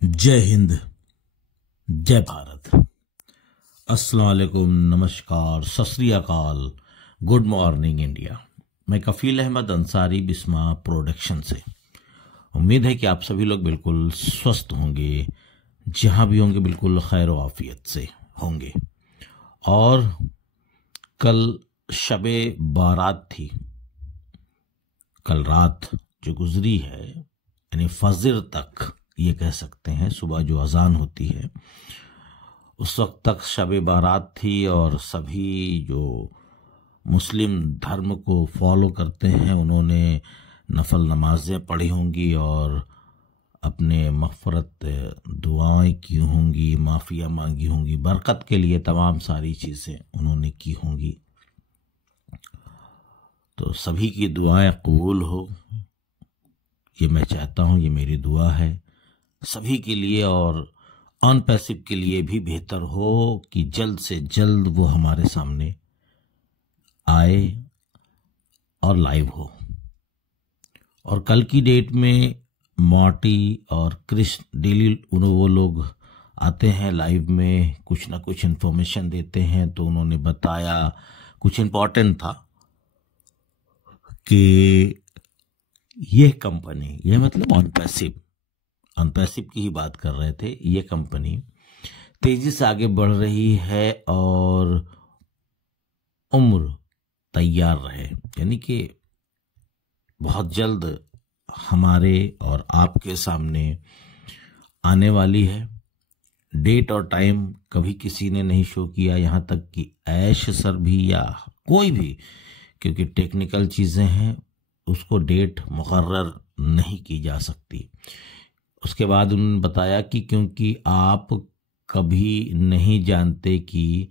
जय हिंद, जय भारत। अस्सलाम वालेकुम, नमस्कार, सत श्री अकाल, गुड मॉर्निंग इंडिया। मैं कफील अहमद अंसारी, बिस्मा प्रोडक्शन से। उम्मीद है कि आप सभी लोग बिल्कुल स्वस्थ होंगे, जहां भी होंगे बिल्कुल खैर व आफियत से होंगे। और कल शबे बारात थी। कल रात जो गुजरी है, यानी फजर तक ये कह सकते हैं, सुबह जो अजान होती है उस वक्त तक शबे बारात थी। और सभी जो मुस्लिम धर्म को फॉलो करते हैं उन्होंने नफल नमाजें पढ़ी होंगी और अपने मग़फ़िरत दुआएं की होंगी, माफ़िया मांगी होंगी, बरकत के लिए तमाम सारी चीज़ें उन्होंने की होंगी। तो सभी की दुआएं कबूल हो, ये मैं चाहता हूँ, ये मेरी दुआ है सभी के लिए। और ऑन पैसिव के लिए भी बेहतर हो कि जल्द से जल्द वो हमारे सामने आए और लाइव हो। और कल की डेट में मॉर्टी और क्रिश डेली वो लोग आते हैं लाइव में, कुछ ना कुछ इन्फॉर्मेशन देते हैं। तो उन्होंने बताया कुछ इम्पोर्टेंट था कि ये कंपनी, ये मतलब ऑन पैसिव की ही बात कर रहे थे, ये कंपनी तेजी से आगे बढ़ रही है और उम्र तैयार रहे, यानी कि बहुत जल्द हमारे और आपके सामने आने वाली है। डेट और टाइम कभी किसी ने नहीं शो किया, यहाँ तक कि ऐश सर भी या कोई भी, क्योंकि टेक्निकल चीज़ें हैं, उसको डेट मुकर्रर नहीं की जा सकती। उसके बाद उन्होंने बताया कि क्योंकि आप कभी नहीं जानते कि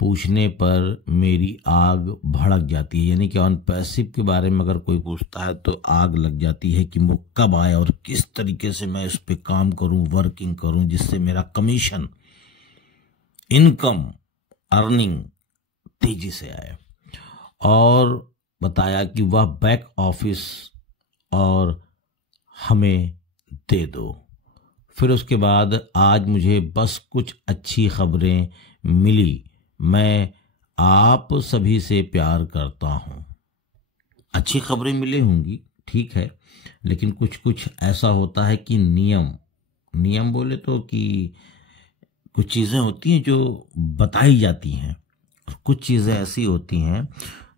पूछने पर मेरी आग भड़क जाती है, यानी कि ऑन पैसिव के बारे में अगर कोई पूछता है तो आग लग जाती है कि वो कब आए और किस तरीके से मैं इस पे काम करूं, वर्किंग करूं, जिससे मेरा कमीशन, इनकम, अर्निंग तेजी से आए। और बताया कि वह बैक ऑफिस और हमें दे दो। फिर उसके बाद आज मुझे बस कुछ अच्छी खबरें मिली, मैं आप सभी से प्यार करता हूं। अच्छी खबरें मिली होंगी, ठीक है, लेकिन कुछ कुछ ऐसा होता है कि नियम बोले तो कि कुछ चीज़ें होती हैं जो बताई जाती हैं और कुछ चीज़ें ऐसी होती हैं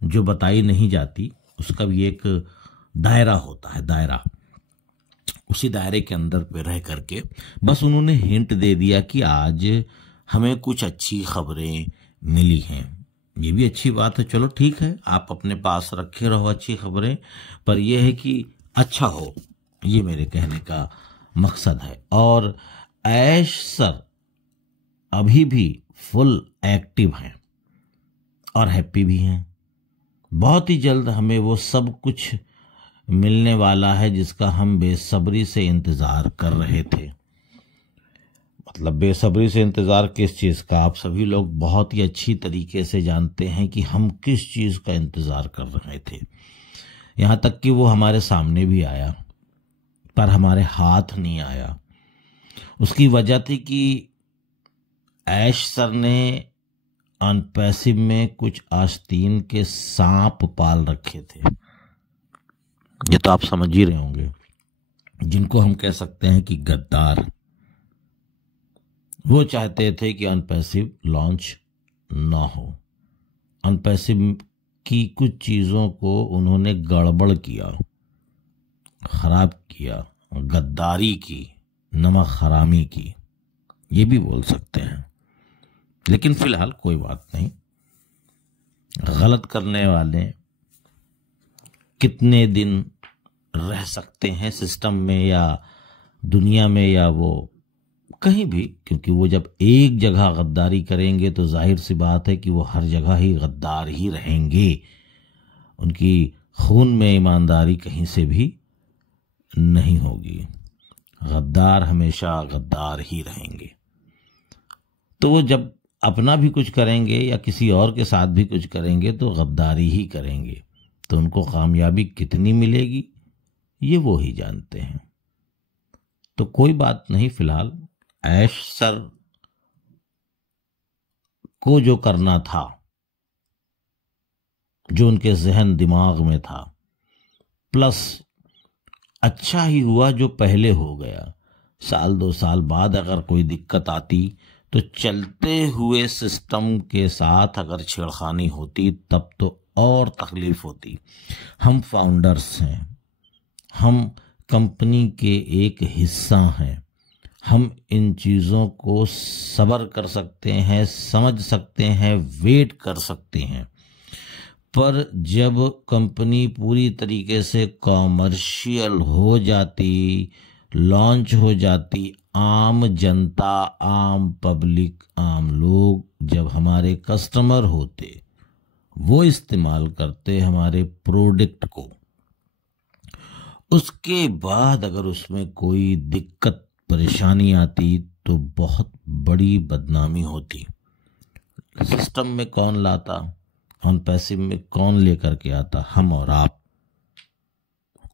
जो बताई नहीं जाती। उसका भी एक दायरा होता है, दायरा, उसी दायरे के अंदर पे रह करके बस उन्होंने हिंट दे दिया कि आज हमें कुछ अच्छी खबरें मिली हैं। ये भी अच्छी बात है, चलो ठीक है, आप अपने पास रखे रहो अच्छी खबरें, पर यह है कि अच्छा हो, ये मेरे कहने का मकसद है। और ऐश सर अभी भी फुल एक्टिव हैं और हैप्पी भी हैं। बहुत ही जल्द हमें वो सब कुछ मिलने वाला है जिसका हम बेसब्री से इंतजार कर रहे थे। मतलब बेसब्री से इंतजार किस चीज का, आप सभी लोग बहुत ही अच्छी तरीके से जानते हैं कि हम किस चीज का इंतजार कर रहे थे। यहां तक कि वो हमारे सामने भी आया पर हमारे हाथ नहीं आया। उसकी वजह थी कि ऐश सर ने ऑन पैसिव में कुछ आस्तीन के सांप पाल रखे थे। ये तो आप समझ ही रहे होंगे, जिनको हम कह सकते हैं कि गद्दार। वो चाहते थे कि अनपैसिव लॉन्च ना हो। अनपैसिव की कुछ चीज़ों को उन्होंने गड़बड़ किया, खराब किया, गद्दारी की, नमक हरामी की, ये भी बोल सकते हैं। लेकिन फिलहाल कोई बात नहीं, गलत करने वाले कितने दिन रह सकते हैं सिस्टम में या दुनिया में या वो कहीं भी, क्योंकि वो जब एक जगह गद्दारी करेंगे तो जाहिर सी बात है कि वो हर जगह ही गद्दार ही रहेंगे। उनकी खून में ईमानदारी कहीं से भी नहीं होगी, गद्दार हमेशा गद्दार ही रहेंगे। तो वो जब अपना भी कुछ करेंगे या किसी और के साथ भी कुछ करेंगे तो गद्दारी ही करेंगे। तो उनको कामयाबी कितनी मिलेगी ये वो ही जानते हैं। तो कोई बात नहीं, फिलहाल ऐश सर को जो करना था, जो उनके जहन दिमाग में था, प्लस अच्छा ही हुआ जो पहले हो गया। साल 2 साल बाद अगर कोई दिक्कत आती तो चलते हुए सिस्टम के साथ अगर छेड़खानी होती तब तो और तकलीफ होती। हम फाउंडर्स हैं, हम कंपनी के एक हिस्सा हैं, हम इन चीज़ों को सब्र कर सकते हैं, समझ सकते हैं, वेट कर सकते हैं। पर जब कंपनी पूरी तरीके से कॉमर्शियल हो जाती, लॉन्च हो जाती, आम जनता, आम पब्लिक, आम लोग जब हमारे कस्टमर होते, वो इस्तेमाल करते हमारे प्रोडक्ट को, उसके बाद अगर उसमें कोई दिक्कत परेशानी आती तो बहुत बड़ी बदनामी होती। सिस्टम में कौन लाता, ऑन पैसिव में कौन लेकर के आता? हम और आप।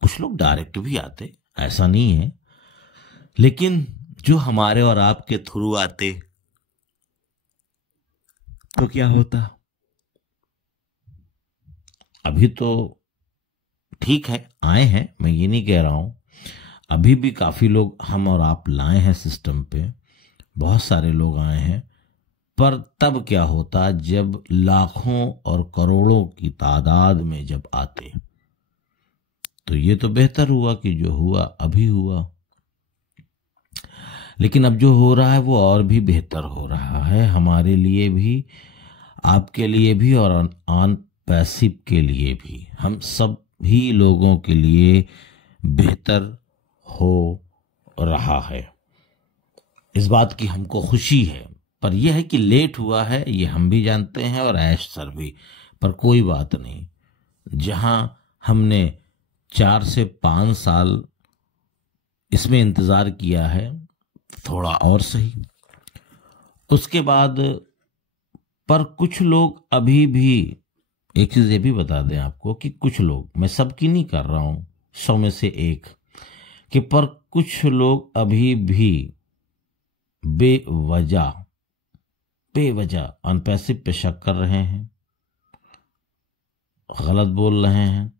कुछ लोग डायरेक्ट भी आते, ऐसा नहीं है, लेकिन जो हमारे और आपके थ्रू आते तो क्या होता? अभी तो ठीक है, आए हैं, मैं ये नहीं कह रहा हूं, अभी भी काफी लोग हम और आप लाए हैं सिस्टम पे, बहुत सारे लोग आए हैं। पर तब क्या होता जब लाखों और करोड़ों की तादाद में जब आते? तो ये तो बेहतर हुआ कि जो हुआ अभी हुआ, लेकिन अब जो हो रहा है वो और भी बेहतर हो रहा है, हमारे लिए भी, आपके लिए भी और ऑन पैसिव के लिए भी, हम सब भी लोगों के लिए बेहतर हो रहा है। इस बात की हमको खुशी है, पर यह है कि लेट हुआ है, ये हम भी जानते हैं और ऐश सर भी, पर कोई बात नहीं। जहां हमने 4 से 5 साल इसमें इंतजार किया है, थोड़ा और सही, उसके बाद। पर कुछ लोग अभी भी, एक चीज ये भी बता दें आपको कि कुछ लोग, मैं सबकी नहीं कर रहा हूं, 100 में से 1, कि पर कुछ लोग अभी भी बेवजह अनपैसिव पे शक कर रहे हैं, गलत बोल रहे हैं,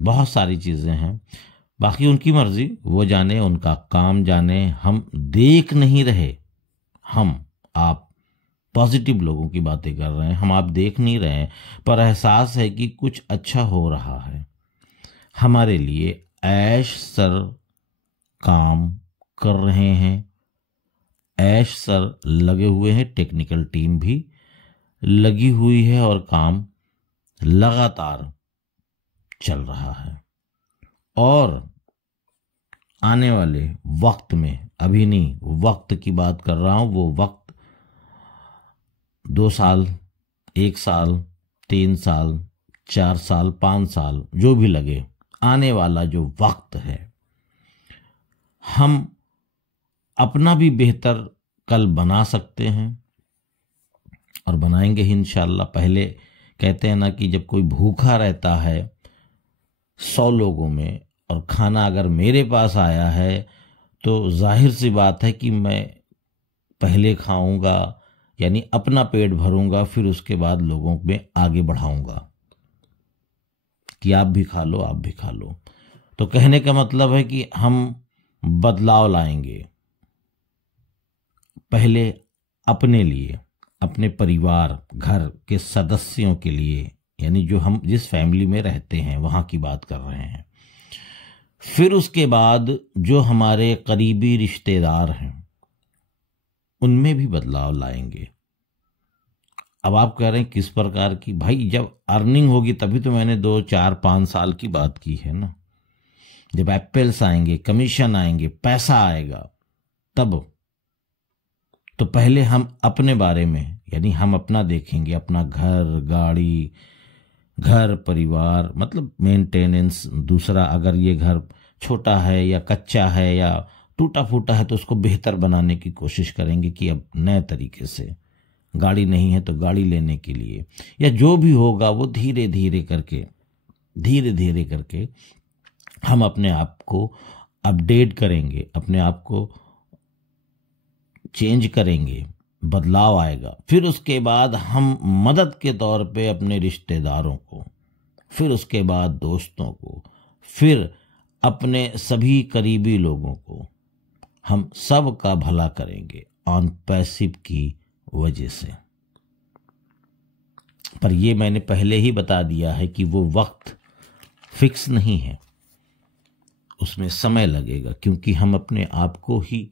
बहुत सारी चीजें हैं। बाकी उनकी मर्जी, वो जाने, उनका काम जाने, हम देख नहीं रहे। हम आप पॉजिटिव लोगों की बातें कर रहे हैं, हम आप देख नहीं रहे हैं, पर एहसास है कि कुछ अच्छा हो रहा है हमारे लिए। ऐश सर काम कर रहे हैं, ऐश सर लगे हुए हैं, टेक्निकल टीम भी लगी हुई है और काम लगातार चल रहा है। और आने वाले वक्त में, अभी नहीं, वक्त की बात कर रहा हूं, वो वक्त 2 साल, 1 साल, 3 साल, 4 साल, 5 साल, जो भी लगे, आने वाला जो वक्त है, हम अपना भी बेहतर कल बना सकते हैं और बनाएंगे ही इंशाल्लाह। पहले कहते हैं ना कि जब कोई भूखा रहता है 100 लोगों में और खाना अगर मेरे पास आया है तो जाहिर सी बात है कि मैं पहले खाऊंगा, यानी अपना पेट भरूंगा, फिर उसके बाद लोगों में आगे बढ़ाऊंगा कि आप भी खा लो, आप भी खा लो। तो कहने का मतलब है कि हम बदलाव लाएंगे, पहले अपने लिए, अपने परिवार, घर के सदस्यों के लिए, यानी जो हम जिस फैमिली में रहते हैं वहां की बात कर रहे हैं। फिर उसके बाद जो हमारे करीबी रिश्तेदार हैं उनमें भी बदलाव लाएंगे। अब आप कह रहे हैं किस प्रकार की? भाई जब अर्निंग होगी तभी तो मैंने 2, 4, 5 साल की बात की है ना। जब एप्पल्स आएंगे, कमीशन आएंगे, पैसा आएगा, तब तो पहले हम अपने बारे में, यानी हम अपना देखेंगे, अपना घर, गाड़ी, घर परिवार, मतलब मेंटेनेंस। दूसरा, अगर ये घर छोटा है या कच्चा है या टूटा फूटा है तो उसको बेहतर बनाने की कोशिश करेंगे कि अब नए तरीके से। गाड़ी नहीं है तो गाड़ी लेने के लिए, या जो भी होगा वो धीरे धीरे करके हम अपने आप को अपडेट करेंगे, अपने आप को चेंज करेंगे, बदलाव आएगा। फिर उसके बाद हम मदद के तौर पे अपने रिश्तेदारों को, फिर उसके बाद दोस्तों को, फिर अपने सभी करीबी लोगों को, हम सब का भला करेंगे ऑन पैसिव की वजह से। पर ये मैंने पहले ही बता दिया है कि वो वक्त फिक्स नहीं है, उसमें समय लगेगा, क्योंकि हम अपने आप को ही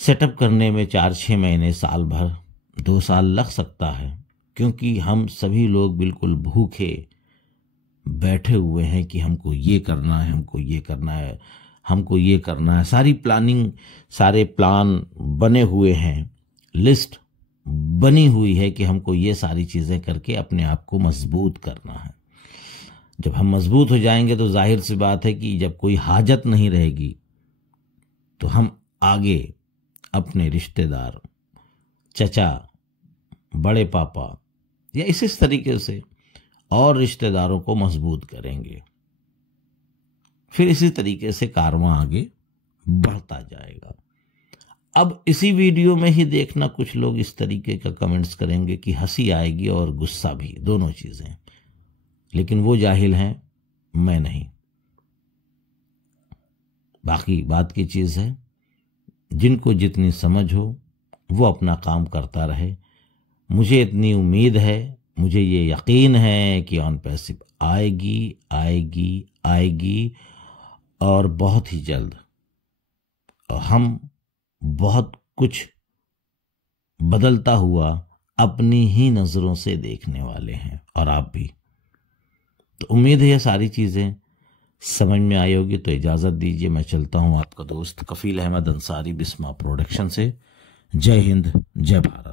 सेटअप करने में 4-6 महीने, साल भर, 2 साल लग सकता है, क्योंकि हम सभी लोग बिल्कुल भूखे बैठे हुए हैं कि हमको ये करना है, हमको ये करना है, हमको ये करना है। सारी प्लानिंग, सारे प्लान बने हुए हैं, लिस्ट बनी हुई है कि हमको ये सारी चीज़ें करके अपने आप को मजबूत करना है। जब हम मजबूत हो जाएंगे तो जाहिर सी बात है कि जब कोई हाजत नहीं रहेगी तो हम आगे अपने रिश्तेदार, चचा, बड़े पापा या इसी तरीके से और रिश्तेदारों को मजबूत करेंगे। फिर इसी तरीके से कारवां आगे बढ़ता जाएगा। अब इसी वीडियो में ही देखना, कुछ लोग इस तरीके का कमेंट्स करेंगे कि हंसी आएगी और गुस्सा भी, दोनों चीजें, लेकिन वो जाहिल हैं, मैं नहीं। बाकी बात की चीज है, जिनको जितनी समझ हो वो अपना काम करता रहे। मुझे इतनी उम्मीद है, मुझे ये यकीन है कि ऑन पैसिव आएगी आएगी आएगी, और बहुत ही जल्द। हम बहुत कुछ बदलता हुआ अपनी ही नज़रों से देखने वाले हैं, और आप भी। तो उम्मीद है ये सारी चीज़ें समझ में आई होगी। तो इजाज़त दीजिए, मैं चलता हूँ। आपका दोस्त कफील अहमद अंसारी, बिस्मा प्रोडक्शन से। जय हिंद, जय भारत।